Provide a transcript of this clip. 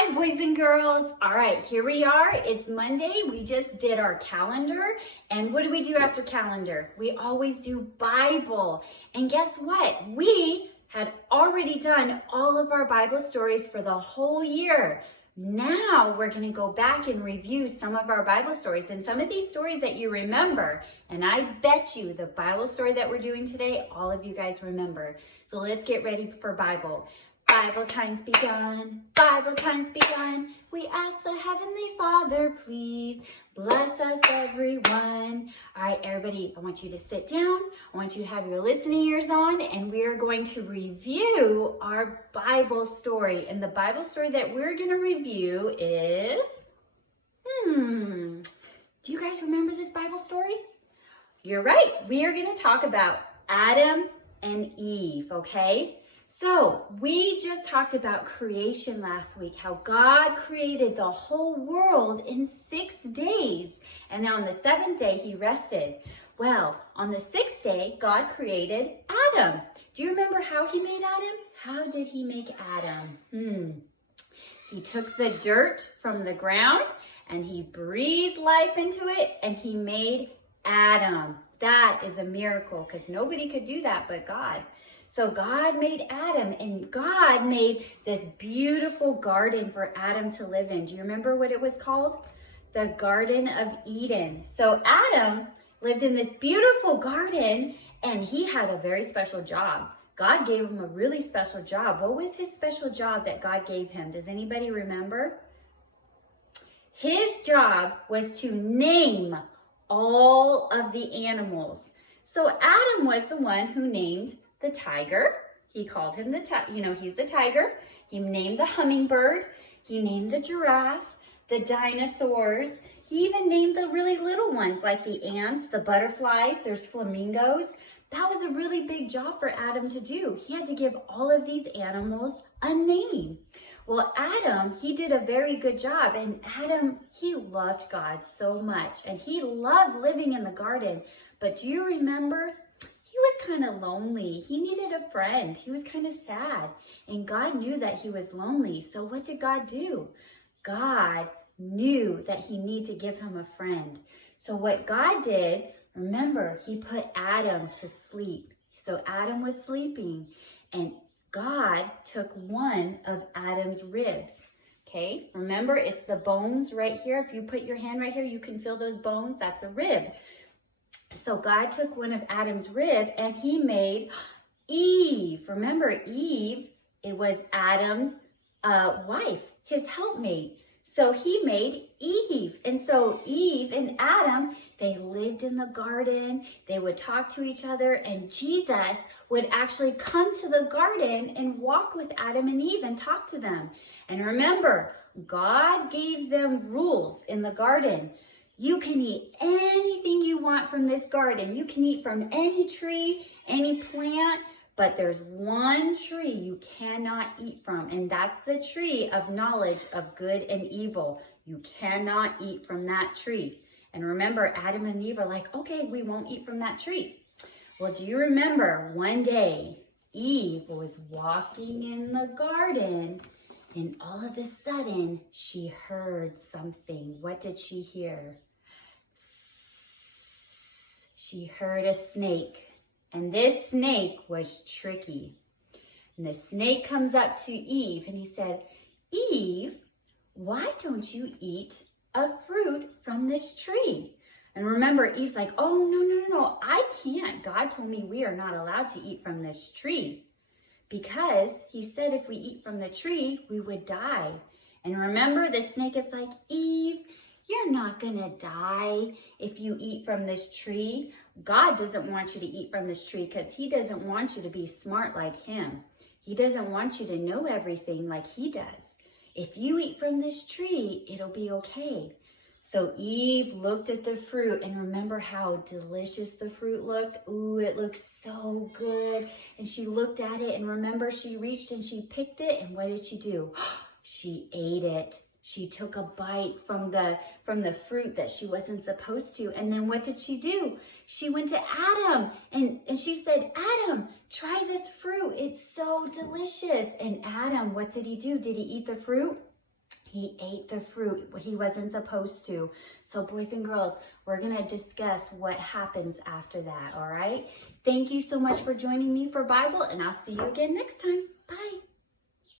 Hi, boys and girls. All right, here we are. It's Monday. We just did our calendar. And what do we do after calendar? We always do Bible. And guess what? We had already done all of our Bible stories for the whole year. Now we're going to go back and review some of our Bible stories and some of these stories that you remember. And I bet you the Bible story that we're doing today, all of you guys remember. So let's get ready for Bible. Bible time's begun, Bible time's begun. We ask the Heavenly Father, please bless us everyone. All right, everybody, I want you to sit down. I want you to have your listening ears on, and we are going to review our Bible story. And the Bible story that we're going to review is, do you guys remember this Bible story? You're right. We are going to talk about Adam and Eve, okay? So we just talked about creation last week, how God created the whole world in 6 days. And then on the seventh day, he rested. Well, on the sixth day, God created Adam. Do you remember how he made Adam? How did he make Adam? He took the dirt from the ground and he breathed life into it and he made Adam. That is a miracle because nobody could do that but God. So God made Adam, and God made this beautiful garden for Adam to live in. Do you remember what it was called? The Garden of Eden. So Adam lived in this beautiful garden, and he had a very special job. God gave him a really special job. What was his special job that God gave him? Does anybody remember? His job was to name all of the animals. So Adam was the one who named the tiger. He called him he's the tiger. He named the hummingbird. He named the giraffe, the dinosaurs. He even named the really little ones like the ants, the butterflies, there's flamingos. That was a really big job for Adam to do. He had to give all of these animals a name. Well, Adam, he did a very good job, and Adam, he loved God so much, and he loved living in the garden. But do you remember? He was kind of lonely. He needed a friend. He was kind of sad. And God knew that he was lonely. So what did God do? God knew that he needed to give him a friend. So what God did, remember, he put Adam to sleep. So Adam was sleeping and God took one of Adam's ribs. Okay, remember it's the bones right here. If you put your hand right here, you can feel those bones. That's a rib. So God took one of Adam's rib and he made Eve. Remember Eve, it was Adam's wife, his helpmate. So he made Eve. And so Eve and Adam, they lived in the garden. They would talk to each other, and Jesus would actually come to the garden and walk with Adam and Eve and talk to them. And remember, God gave them rules in the garden. You can eat anything you want from this garden. You can eat from any tree, any plant, but there's one tree you cannot eat from, and that's the tree of knowledge of good and evil. You cannot eat from that tree. And remember, Adam and Eve are like, okay, we won't eat from that tree. Well, do you remember one day Eve was walking in the garden and all of a sudden she heard something. What did she hear? She heard a snake, and this snake was tricky. And the snake comes up to Eve and he said, Eve, why don't you eat a fruit from this tree? And remember, Eve's like, oh, no, I can't. God told me we are not allowed to eat from this tree because he said if we eat from the tree, we would die. And remember, the snake is like, Eve, you're not gonna die if you eat from this tree. God doesn't want you to eat from this tree because he doesn't want you to be smart like him. He doesn't want you to know everything like he does. If you eat from this tree, it'll be okay. So Eve looked at the fruit, and remember how delicious the fruit looked? Ooh, it looked so good. And she looked at it, and remember, she reached and she picked it, and what did she do? She ate it. She took a bite from the fruit that she wasn't supposed to. And then what did she do? She went to Adam and she said, Adam, try this fruit. It's so delicious. And Adam, what did he do? Did he eat the fruit? He ate the fruit he wasn't supposed to. So boys and girls, we're going to discuss what happens after that, all right? Thank you so much for joining me for Bible, and I'll see you again next time. Bye.